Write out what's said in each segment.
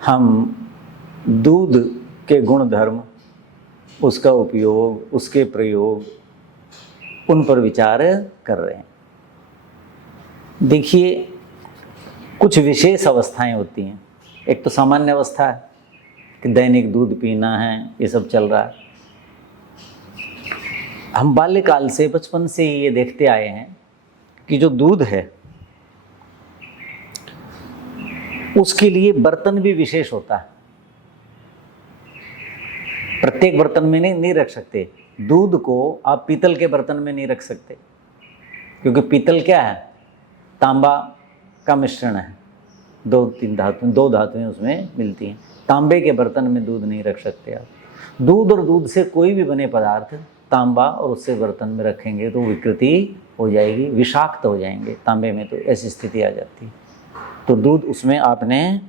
हम दूध के गुण धर्म, उसका उपयोग, उसके प्रयोग, उन पर विचार कर रहे हैं। देखिए, कुछ विशेष अवस्थाएं होती हैं। एक तो सामान्य अवस्था है कि दैनिक दूध पीना है, ये सब चल रहा है। हम बाल्यकाल से, बचपन से ही ये देखते आए हैं कि जो दूध है उसके लिए बर्तन भी विशेष होता है। प्रत्येक बर्तन में नहीं रख सकते। दूध को आप पीतल के बर्तन में नहीं रख सकते, क्योंकि पीतल क्या है, तांबा का मिश्रण है। दो धातुएं उसमें मिलती हैं। तांबे के बर्तन में दूध नहीं रख सकते आप। दूध और दूध से कोई भी बने पदार्थ तांबा और उससे बर्तन में रखेंगे तो विकृति हो जाएगी, विषाक्त हो जाएंगे। तांबे में तो ऐसी स्थिति आ जाती है। तो दूध उसमें आपने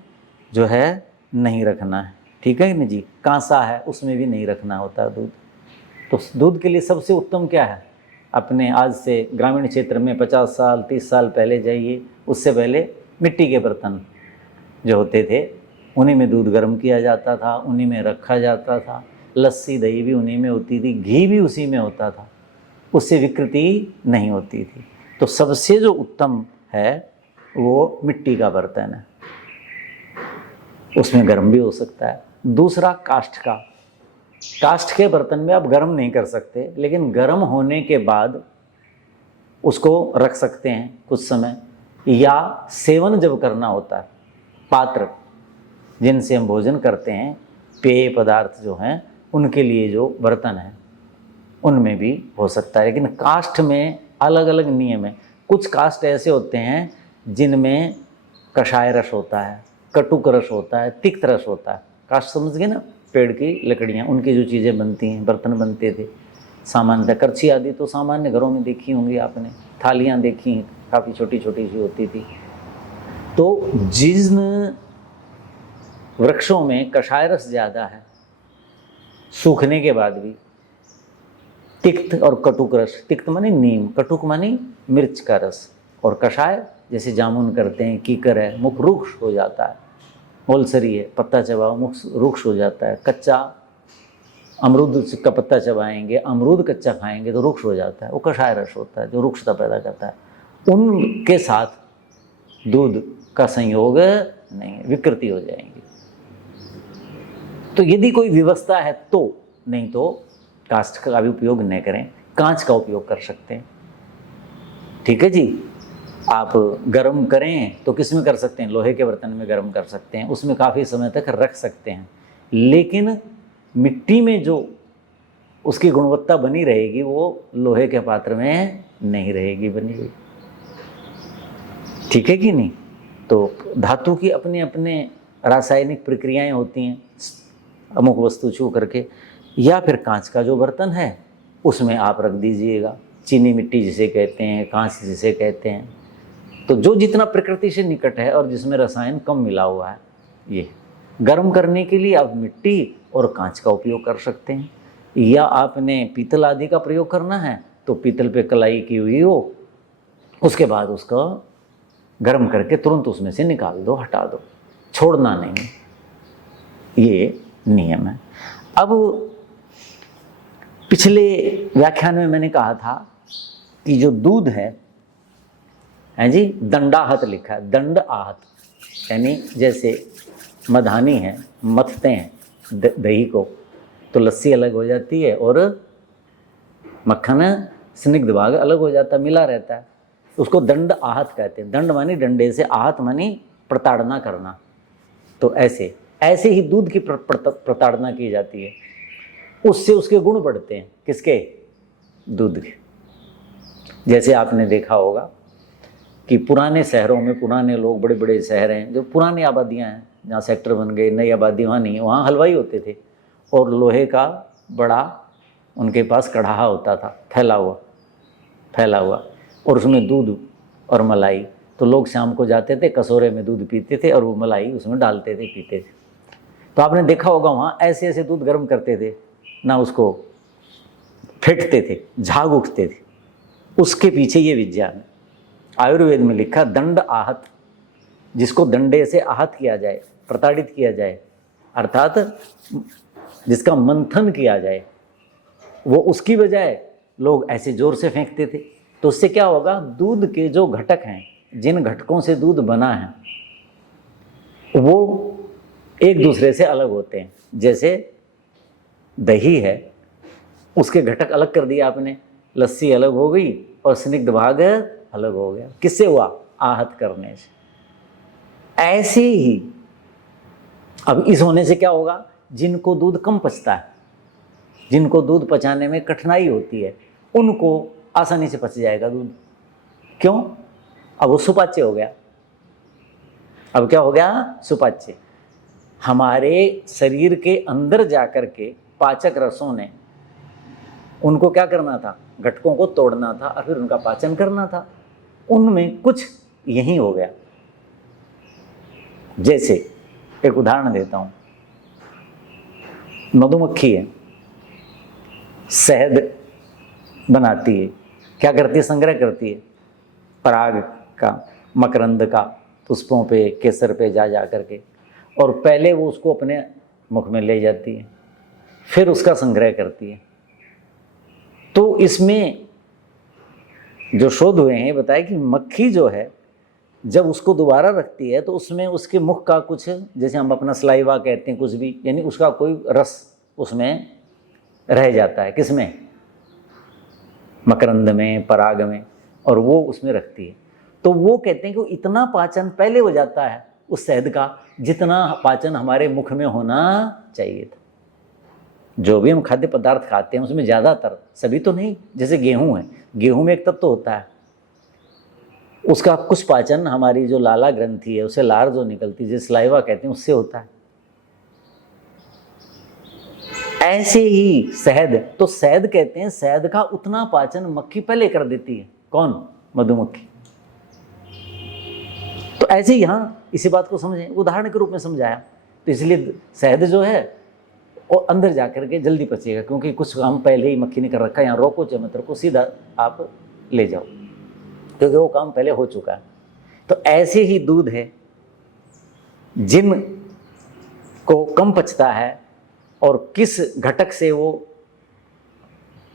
जो है नहीं रखना है, ठीक है ना जी। कांसा है, उसमें भी नहीं रखना होता दूध। तो दूध के लिए सबसे उत्तम क्या है, अपने आज से ग्रामीण क्षेत्र में 50 साल 30 साल पहले जाइए, उससे पहले मिट्टी के बर्तन जो होते थे उन्हीं में दूध गर्म किया जाता था, उन्हीं में रखा जाता था। लस्सी दही भी उन्हीं में होती थी, घी भी उसी में होता था, उससे विकृति नहीं होती थी। तो सबसे जो उत्तम है वो मिट्टी का बर्तन है, उसमें गर्म भी हो सकता है। दूसरा काष्ठ का। काष्ठ के बर्तन में आप गर्म नहीं कर सकते, लेकिन गर्म होने के बाद उसको रख सकते हैं कुछ समय, या सेवन जब करना होता है, पात्र जिनसे हम भोजन करते हैं, पेय पदार्थ जो हैं, उनके लिए जो बर्तन है उनमें भी हो सकता है। लेकिन काष्ठ में अलग अलग नियम है। कुछ काष्ठ ऐसे होते हैं जिनमें कषाय रस होता है, कटुक रस होता है, तिक्त रस होता है। काष्ठ समझ गए ना, पेड़ की लकड़ियाँ, उनकी जो चीज़ें बनती हैं, बर्तन बनते थे सामान्यतः। करछी आदि तो सामान्य घरों में देखी होंगी आपने, थालियाँ देखी, काफ़ी छोटी छोटी सी होती थी। तो जिन वृक्षों में कषाय रस ज़्यादा है, सूखने के बाद भी, तिक्त और कटुक रस, तिक्त मानी नीम, कटुक मानी मिर्च का रस, और कषाय जैसे जामुन करते हैं, कीकर है, मुख रुक्ष हो जाता है, होलसरी है, पत्ता चबाओ मुख रुक्ष हो जाता है। कच्चा अमरूद का पत्ता चबाएंगे, अमरूद कच्चा खाएंगे तो रुक्ष हो जाता है, वो कषाय रस होता है जो रुक्षता पैदा करता है। उनके साथ दूध का संयोग नहीं है, विकृति हो जाएंगी। तो यदि कोई व्यवस्था है तो, नहीं तो काष्ठ का भी उपयोग न करें, कांच का उपयोग कर सकते हैं, ठीक है जी। आप गर्म करें तो किस में कर सकते हैं, लोहे के बर्तन में गर्म कर सकते हैं, उसमें काफ़ी समय तक रख सकते हैं। लेकिन मिट्टी में जो उसकी गुणवत्ता बनी रहेगी वो लोहे के पात्र में नहीं रहेगी बनी हुई, ठीक है कि नहीं। तो धातु की अपने अपने रासायनिक प्रक्रियाएं होती हैं अमुक वस्तु छू करके। या फिर कांच का जो बर्तन है उसमें आप रख दीजिएगा, चीनी मिट्टी जिसे कहते हैं, कांच जिसे कहते हैं। तो जो जितना प्रकृति से निकट है और जिसमें रसायन कम मिला हुआ है, ये गर्म करने के लिए आप मिट्टी और कांच का उपयोग कर सकते हैं। या आपने पीतल आदि का प्रयोग करना है तो पीतल पे कलाई की हुई हो, उसके बाद उसका गर्म करके तुरंत उसमें से निकाल दो, हटा दो, छोड़ना नहीं, ये नियम है। अब पिछले व्याख्यान में मैंने कहा था कि जो दूध है जी, दंडाहत लिखा है, दंड आहत, यानी जैसे मधानी है, मथते हैं दही को तो लस्सी अलग हो जाती है और मक्खन स्निग्ध भाग अलग हो जाता है, मिला रहता है, उसको दंड आहत कहते हैं। दंड मानी डंडे से, आहत मानी प्रताड़ना करना। तो ऐसे ही दूध की प्रताड़ना की जाती है, उससे उसके गुण बढ़ते हैं। किसके? दूध के। जैसे आपने देखा होगा कि पुराने शहरों में, पुराने लोग, बड़े बड़े शहर हैं जो पुरानी आबादियां हैं, जहाँ सेक्टर बन गए, नई आबादी वहाँ नहीं, वहाँ हलवाई होते थे और लोहे का बड़ा उनके पास कढ़ाहा होता था, फैला हुआ, और उसमें दूध और मलाई। तो लोग शाम को जाते थे, कटोरे में दूध पीते थे और वो मलाई उसमें डालते थे, पीते थे। तो आपने देखा होगा वहाँ ऐसे ऐसे दूध गर्म करते थे ना, उसको फेंटते थे, झाग उठते थे। उसके पीछे ये विज्ञान है। आयुर्वेद में लिखा दंड आहत, जिसको दंडे से आहत किया जाए, प्रताड़ित किया जाए, अर्थात जिसका मंथन किया जाए, वो उसकी बजाय लोग ऐसे जोर से फेंकते थे। तो उससे क्या होगा, दूध के जो घटक हैं, जिन घटकों से दूध बना है, वो एक दूसरे से अलग होते हैं। जैसे दही है, उसके घटक अलग कर दिया आपने, लस्सी अलग हो गई और स्निग्ध भाग अलग हो गया। किससे हुआ? आहत करने से। ऐसे ही अब इस होने से क्या होगा, जिनको दूध कम पचता है, जिनको दूध पचाने में कठिनाई होती है, उनको आसानी से पच जाएगा दूध। क्यों? अब वो सुपाच्य हो गया। अब क्या हो गया? सुपाच्य। हमारे शरीर के अंदर जाकर के पाचक रसों ने उनको क्या करना था? घटकों को तोड़ना था और फिर उनका पाचन करना था। उनमें कुछ यही हो गया। जैसे एक उदाहरण देता हूं, मधुमक्खी है, शहद बनाती है, क्या करती है? संग्रह करती है पराग का, मकरंद का, पुष्पों पे, केसर पे जा करके, और पहले वो उसको अपने मुख में ले जाती है, फिर उसका संग्रह करती है। तो इसमें जो शोध हुए हैं बताया कि मक्खी जो है, जब उसको दोबारा रखती है तो उसमें उसके मुख का कुछ, जैसे हम अपना सलाइवा कहते हैं, कुछ भी, यानी उसका कोई रस उसमें रह जाता है। किसमें? मकरंद में, पराग में, और वो उसमें रखती है। तो वो कहते हैं कि इतना पाचन पहले हो जाता है उस शहद का, जितना पाचन हमारे मुख में होना चाहिए था। जो भी हम खाद्य पदार्थ खाते हैं उसमें ज़्यादातर, सभी तो नहीं, जैसे गेहूं है, गेहूं में एक तत्व तो होता है, उसका कुछ पाचन हमारी जो लाला ग्रंथि है, उसे लार जो निकलती है, जिसे सलाइवा कहते हैं, उससे होता है। ऐसे ही शहद, तो शहद कहते हैं, शहद का उतना पाचन मक्खी पहले कर देती है। कौन? मधुमक्खी। तो ऐसे ही यहां इसी बात को समझें, उदाहरण के रूप में समझाया। तो इसलिए शहद जो है वो अंदर जाकर के जल्दी पचेगा, क्योंकि कुछ काम पहले ही मक्खी ने कर रखा है। यहाँ रोको चाहे मत रोको, सीधा आप ले जाओ, क्योंकि वो काम पहले हो चुका है। तो ऐसे ही दूध है, जिन को कम पचता है और किस घटक से वो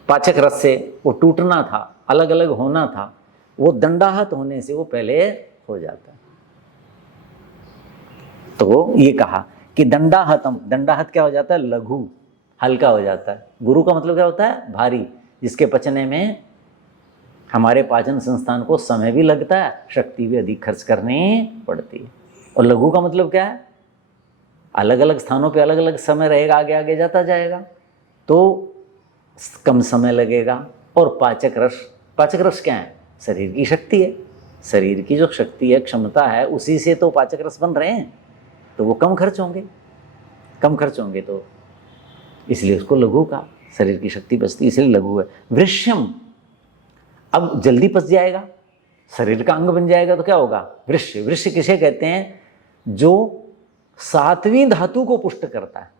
पाचक रस से वो टूटना था, अलग अलग होना था, वो दंडाहत होने से वो पहले हो जाता है। तो ये कहा कि दंडाहतम, दंडाहत क्या हो जाता है? लघु, हल्का हो जाता है। गुरु का मतलब क्या होता है? भारी, जिसके पचने में हमारे पाचन संस्थान को समय भी लगता है, शक्ति भी अधिक खर्च करनी पड़ती है। और लघु का मतलब क्या है? अलग अलग स्थानों पे अलग अलग समय रहेगा, आगे आगे जाता जाएगा, तो कम समय लगेगा। और पाचक रस, पाचक रस क्या है? शरीर की शक्ति है। शरीर की जो शक्ति है, क्षमता है, उसी से तो पाचक रस बन रहे हैं, तो वो कम खर्च होंगे, कम खर्च होंगे, तो इसलिए उसको लघु का, शरीर की शक्ति बचती, इसलिए लघु है। वृष्यम, अब जल्दी पच जाएगा, शरीर का अंग बन जाएगा, तो क्या होगा? वृष्य। वृष्य किसे कहते हैं? जो 7वीं धातु को पुष्ट करता है।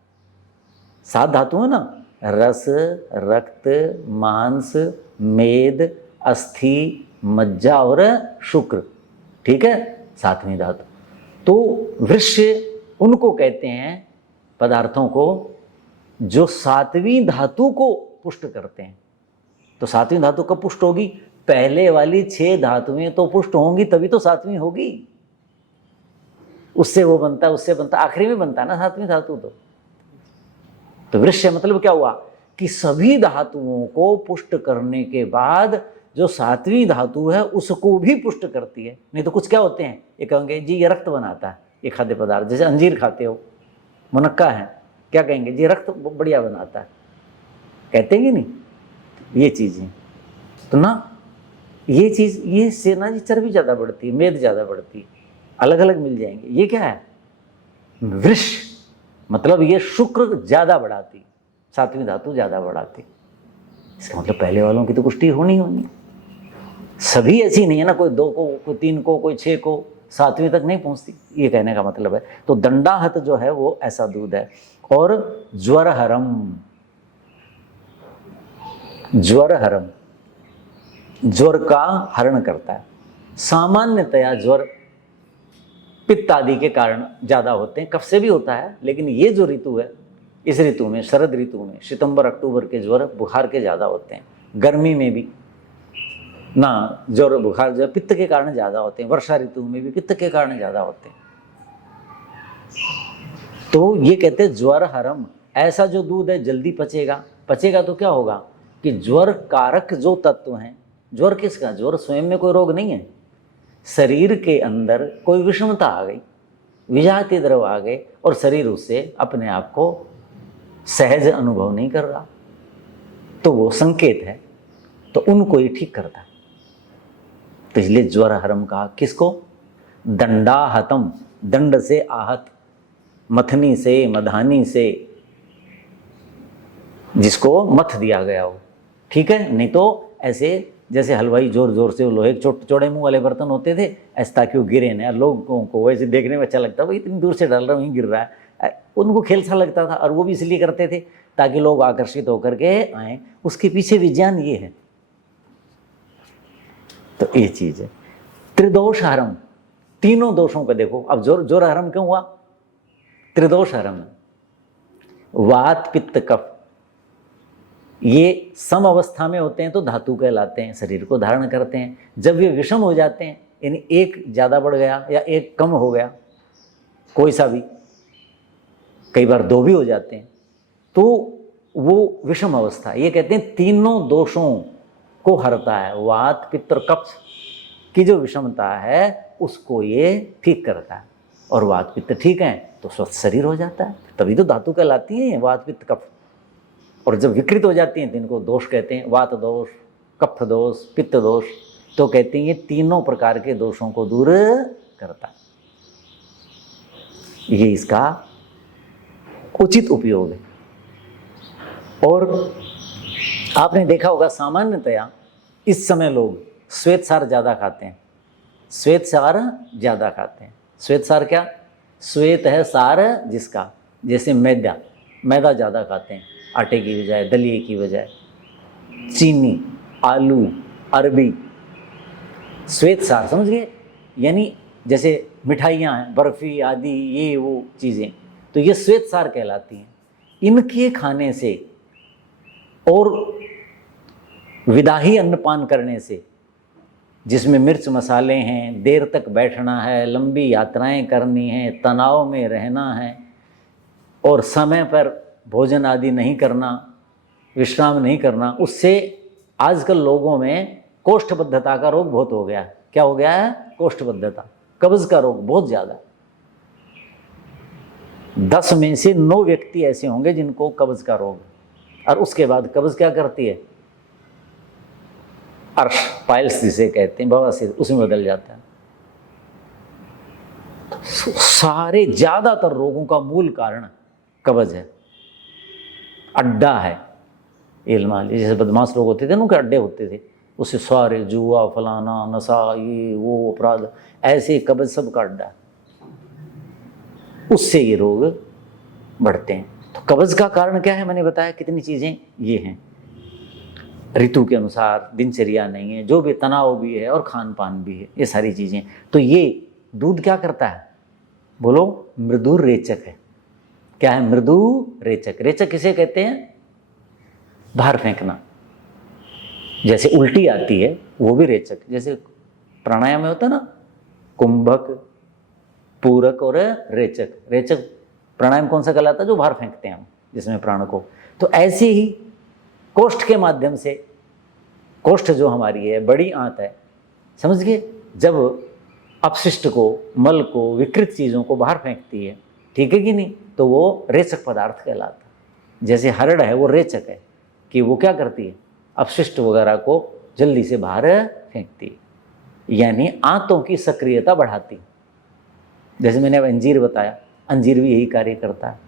7 धातु है ना, रस, रक्त, मांस, मेद, अस्थि, मज्जा और शुक्र, ठीक है, 7वीं धातु। तो वृष्य उनको कहते हैं पदार्थों को जो 7वीं धातु को पुष्ट करते हैं। तो 7वीं धातु कब पुष्ट होगी? पहले वाली 6 धातुएं तो पुष्ट होंगी, तभी तो 7वीं होगी। उससे वो बनता है, उससे बनता, आखिरी में बनता है ना 7वीं धातु। तो वृष्य मतलब क्या हुआ कि सभी धातुओं को पुष्ट करने के बाद जो 7वीं धातु है उसको भी पुष्ट करती है। नहीं तो कुछ क्या होते हैं, ये कहेंगे जी ये रक्त बनाता है, ये खाद्य पदार्थ, जैसे अंजीर खाते हो, मुनक्का है, क्या कहेंगे जी रक्त बढ़िया बनाता है, कहते हैं कि नहीं? ये चीज़ें तो ना, ये चीज़, ये से ना जी चर्बी ज़्यादा बढ़ती है, मेद ज़्यादा बढ़ती है, अलग अलग मिल जाएंगे। ये क्या है? वृष, मतलब ये शुक्र ज़्यादा बढ़ाती, 7वीं धातु ज़्यादा बढ़ाती। इसका मतलब पहले वालों की तो पुष्टि होनी होनी, सभी ऐसी नहीं है ना, कोई 2 को, कोई 3 को, कोई 6 को, 7वीं तक नहीं पहुंचती, ये कहने का मतलब है। तो दंडाहत जो है वो ऐसा दूध है। और ज्वरहरम, ज्वरहरम, ज्वर का हरण करता है। सामान्यतया ज्वर पित्त आदि के कारण ज़्यादा होते हैं। कफ से भी होता है, लेकिन ये जो ऋतु है, इस ऋतु में, शरद ऋतु में, सितंबर अक्टूबर के ज्वर बुखार के ज़्यादा होते हैं। गर्मी में भी ना ज्वर बुखार जो पित्त के कारण ज़्यादा होते हैं। वर्षा ऋतु में भी पित्त के कारण ज़्यादा होते हैं। तो ये कहते हैं ज्वर हरम। ऐसा जो दूध है जल्दी पचेगा। पचेगा तो क्या होगा कि ज्वर कारक जो तत्व हैं, ज्वर किसका? ज्वर स्वयं में कोई रोग नहीं है, शरीर के अंदर कोई विषमता आ गई, विजातीय द्रव आ गए और शरीर उससे अपने आप को सहज अनुभव नहीं कर रहा, तो वो संकेत है, तो उनको ये ठीक करता है। तो इसलिए ज्वर हरम कहा। किसको? दंडाहतम, दंड से आहत, मथनी से, मधानी से, जिसको मथ दिया गया हो, ठीक है। नहीं तो ऐसे जैसे हलवाई जोर जोर से लोहे के चौड़े मुंह वाले बर्तन होते थे, ऐसे ताकि वो गिरे ना, लोगों को वैसे देखने में अच्छा लगता, भाई इतनी दूर से डाल रहा हूँ, वहीं गिर रहा है, उनको खेल सा लगता था। और वो भी इसलिए करते थे ताकि लोग आकर्षित होकर के आए। उसके पीछे विज्ञान ये है। तो ये चीज है। त्रिदोष हरम, तीनों दोषों का देखो। अब जोर हरम क्यों हुआ? त्रिदोष हरम, वात पित्त कफ, ये सम अवस्था में होते हैं तो धातु कहलाते हैं, शरीर को धारण करते हैं। जब ये विषम हो जाते हैं, यानी एक ज़्यादा बढ़ गया या एक कम हो गया, कोई सा भी, कई बार दो भी हो जाते हैं, तो वो विषम अवस्था। ये कहते हैं तीनों दोषों को हरता है। वात पित्त और कफ की जो विषमता है उसको ये ठीक करता है। और वात पित्त ठीक है तो स्वस्थ शरीर हो जाता है, तभी तो धातु कहलाती है वात पित्त कफ। और जब विकृत हो जाती हैं तो इनको दोष कहते हैं, वात दोष, कफ दोष, पित्त दोष। तो कहते हैं ये तीनों प्रकार के दोषों को दूर करता है। ये इसका उचित उपयोग है। और आपने देखा होगा सामान्यतया इस समय लोग श्वेत सार ज़्यादा खाते हैं। श्वेत सार ज़्यादा खाते हैं। श्वेत सार क्या? श्वेत है सार जिसका, जैसे मैदा ज़्यादा खाते हैं, आटे की बजाय, दलिए की बजाय, चीनी, आलू, अरबी, श्वेत सार, समझ गए? यानी जैसे मिठाइयाँ हैं, बर्फ़ी आदि, ये वो चीज़ें, तो ये श्वेत सार कहलाती हैं। इनके खाने से और विदाही अन्नपान करने से, जिसमें मिर्च मसाले हैं, देर तक बैठना है, लंबी यात्राएं करनी है, तनाव में रहना है और समय पर भोजन आदि नहीं करना, विश्राम नहीं करना, उससे आजकल लोगों में कोष्ठबद्धता का रोग बहुत हो गया है। क्या हो गया है? कोष्ठबद्धता, कब्ज का रोग बहुत ज़्यादा। 10 में से 9 व्यक्ति ऐसे होंगे जिनको कब्ज का रोग, और उसके बाद कब्ज क्या करती है? अर्श, पाइल्स जिसे कहते हैं, बवासीर, उसमें बदल जाता है। सारे ज़्यादातर रोगों का मूल कारण कब्ज है, अड्डा है। मान लीजिए जैसे बदमाश लोग होते थे ना, उनके अड्डे होते थे, उससे सारे जुआ, फलाना, नशा, ये वो अपराध, ऐसे कब्ज सब का अड्डा है, उससे ये रोग बढ़ते हैं। तो कब्ज का कारण क्या है? मैंने बताया कितनी चीज़ें ये हैं। ऋतु के अनुसार दिनचर्या नहीं है, जो भी तनाव भी है और खान पान भी है, ये सारी चीज़ें। तो ये दूध क्या करता है? बोलो, मृदु रेचक है। क्या है? मृदु रेचक। रेचक किसे कहते हैं? बाहर फेंकना। जैसे उल्टी आती है वो भी रेचक, जैसे प्राणायाम में होता है ना, कुंभक, पूरक और रेचक। रेचक प्राणायाम कौन सा कहलाता है? जो बाहर फेंकते हैं हम, जिसमें प्राण को। तो ऐसे ही कोष्ठ के माध्यम से, कोष्ठ जो हमारी है, बड़ी आंत है, समझ गए? जब अपशिष्ट को, मल को, विकृत चीज़ों को बाहर फेंकती है, ठीक है कि नहीं, तो वो रेचक पदार्थ कहलाता है। जैसे हरड़ है, वो रेचक है कि वो क्या करती है? अपशिष्ट वगैरह को जल्दी से बाहर फेंकती है, यानी आंतों की सक्रियता बढ़ाती। जैसे मैंने अब अंजीर बताया, अंजीर भी यही कार्य करता है,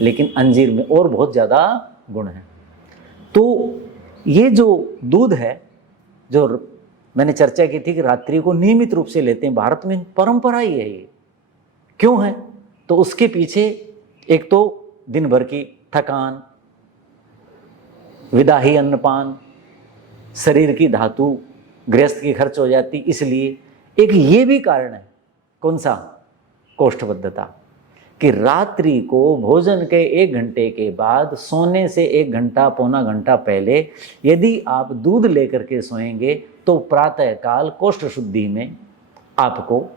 लेकिन अंजीर में और बहुत ज़्यादा गुण है। तो ये जो दूध है, जो मैंने चर्चा की थी कि रात्रि को नियमित रूप से लेते हैं, भारत में परंपरा ही है ये। क्यों है? तो उसके पीछे एक तो दिन भर की थकान, विदाही अन्नपान, शरीर की धातु गृहस्थ की खर्च हो जाती, इसलिए एक ये भी कारण है। कौन सा? कोष्ठबद्धता, कि रात्रि को भोजन के 1 घंटे के बाद सोने से 1 घंटा पौना घंटा पहले यदि आप दूध लेकर के सोएंगे तो प्रातः काल कोष्ठ शुद्धि में आपको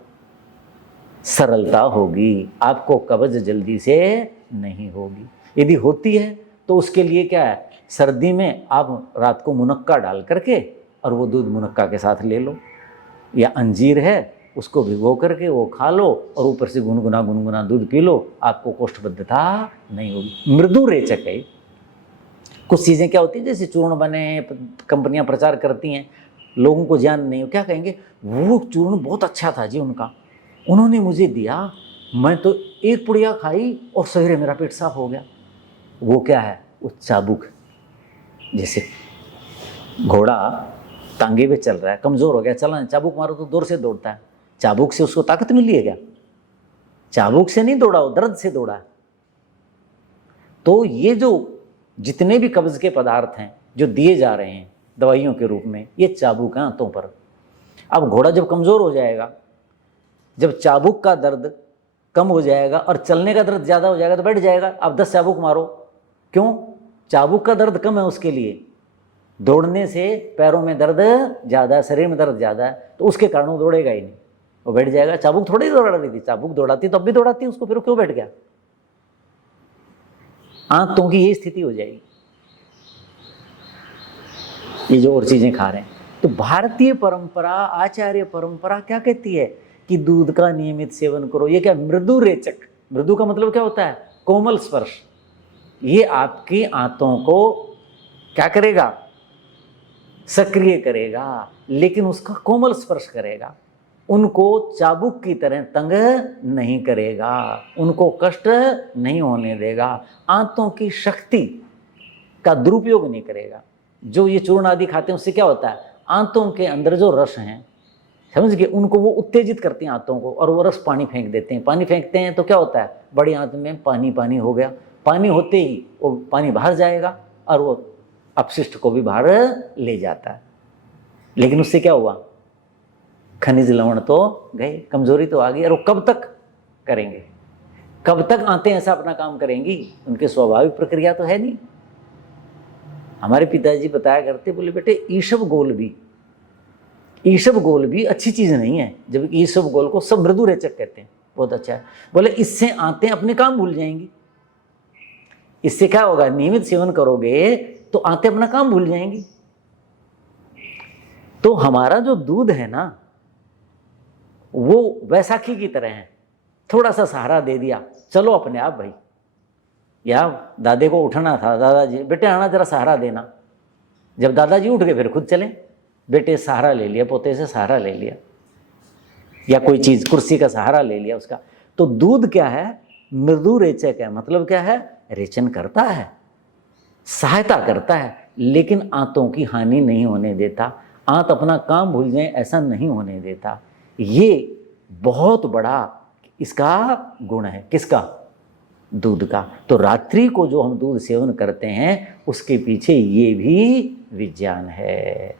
सरलता होगी, आपको कब्ज जल्दी से नहीं होगी। यदि होती है तो उसके लिए क्या है, सर्दी में आप रात को मुनक्का डाल करके और वो दूध मुनक्का के साथ ले लो, या अंजीर है उसको भिगो करके वो खा लो और ऊपर से गुनगुना दूध पी लो, आपको कोष्ठबद्धता नहीं होगी। मृदु रेचक है। कुछ चीज़ें क्या होती हैं, जैसे चूर्ण बने, कंपनियां प्रचार करती हैं, लोगों को ज्ञान नहीं हो, क्या कहेंगे, वो चूर्ण बहुत अच्छा था जी उनका, उन्होंने मुझे दिया, मैं तो 1 पुड़िया खाई और सवेरे मेरा पेट साफ हो गया। वो क्या है, वो चाबुक। जैसे घोड़ा टांगे पे चल रहा है, कमज़ोर हो गया, चलना, चाबुक मारो तो दूर से दौड़ता है, चाबुक से उसको ताकत मिली है क्या? चाबुक से नहीं दौड़ा, वो दर्द से दौड़ा। तो ये जो जितने भी कब्ज के पदार्थ हैं जो दिए जा रहे हैं दवाइयों के रूप में, ये चाबुक हैं हाथों पर। अब घोड़ा जब कमज़ोर हो जाएगा, जब चाबुक का दर्द कम हो जाएगा और चलने का दर्द ज़्यादा हो जाएगा तो बैठ जाएगा। अब 10 चाबुक मारो, क्यों? चाबुक का दर्द कम है उसके लिए, दौड़ने से पैरों में दर्द ज़्यादा है, शरीर में दर्द ज़्यादा है, तो उसके कारण वो दौड़ेगा ही नहीं, वो बैठ जाएगा। चाबुक थोड़ी दौड़ा रही थी, चाबुक दौड़ाती तब भी दौड़ाती उसको, फिर क्यों बैठ गया? आंतों की ये स्थिति हो जाएगी, ये जो और चीजें खा रहे हैं। तो भारतीय परंपरा, आचार्य परंपरा क्या कहती है कि दूध का नियमित सेवन करो। ये क्या, मृदु रेचक, मृदु का मतलब क्या होता है, कोमल स्पर्श। ये आपकी आंतों को क्या करेगा, सक्रिय करेगा, लेकिन उसका कोमल स्पर्श करेगा, उनको चाबुक की तरह तंग नहीं करेगा, उनको कष्ट नहीं होने देगा, आंतों की शक्ति का दुरुपयोग नहीं करेगा। जो ये चूर्ण आदि खाते हैं उससे क्या होता है, आंतों के अंदर जो रस हैं, समझ गए, उनको वो उत्तेजित करते हैं आंतों को, और वो रस पानी फेंक देते हैं। पानी फेंकते हैं तो क्या होता है, बड़ी आंत में पानी पानी हो गया, पानी होते ही वो पानी बाहर जाएगा और वो अपशिष्ट को भी बाहर ले जाता है। लेकिन उससे क्या हुआ, खनिज लवण तो गए, कमजोरी तो आ गई। और वो कब तक करेंगे, कब तक आंतें ऐसा अपना काम करेंगी, उनके स्वाभाविक प्रक्रिया तो है नहीं। हमारे पिताजी बताया करते, बोले बेटे ईसब गोल भी अच्छी चीज नहीं है, जबकि ईसब गोल को सब मृदु रेचक कहते हैं, बहुत अच्छा है। बोले इससे आंतें अपने काम भूल जाएंगी। इससे क्या होगा, नियमित सेवन करोगे तो आंतें अपना काम भूल जाएंगी। तो हमारा जो दूध है ना, वो वैसाखी की तरह है, थोड़ा सा सहारा दे दिया, चलो अपने आप भाई। या दादे को उठना था, दादाजी बेटे आना जरा सहारा देना, जब दादाजी उठ गए फिर खुद चले, बेटे सहारा ले लिया, पोते से सहारा ले लिया, या कोई चीज कुर्सी का सहारा ले लिया उसका। तो दूध क्या है, मृदु रेचक है। मतलब क्या है, रेचन करता है, सहायता करता है, लेकिन आंतों की हानि नहीं होने देता, आंत अपना काम भूल जाए ऐसा नहीं होने देता। ये बहुत बड़ा इसका गुण है, किसका, दूध का। तो रात्रि को जो हम दूध सेवन करते हैं उसके पीछे ये भी विज्ञान है।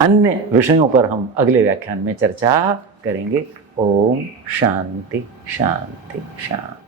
अन्य विषयों पर हम अगले व्याख्यान में चर्चा करेंगे। ओम शांति शांति शांति।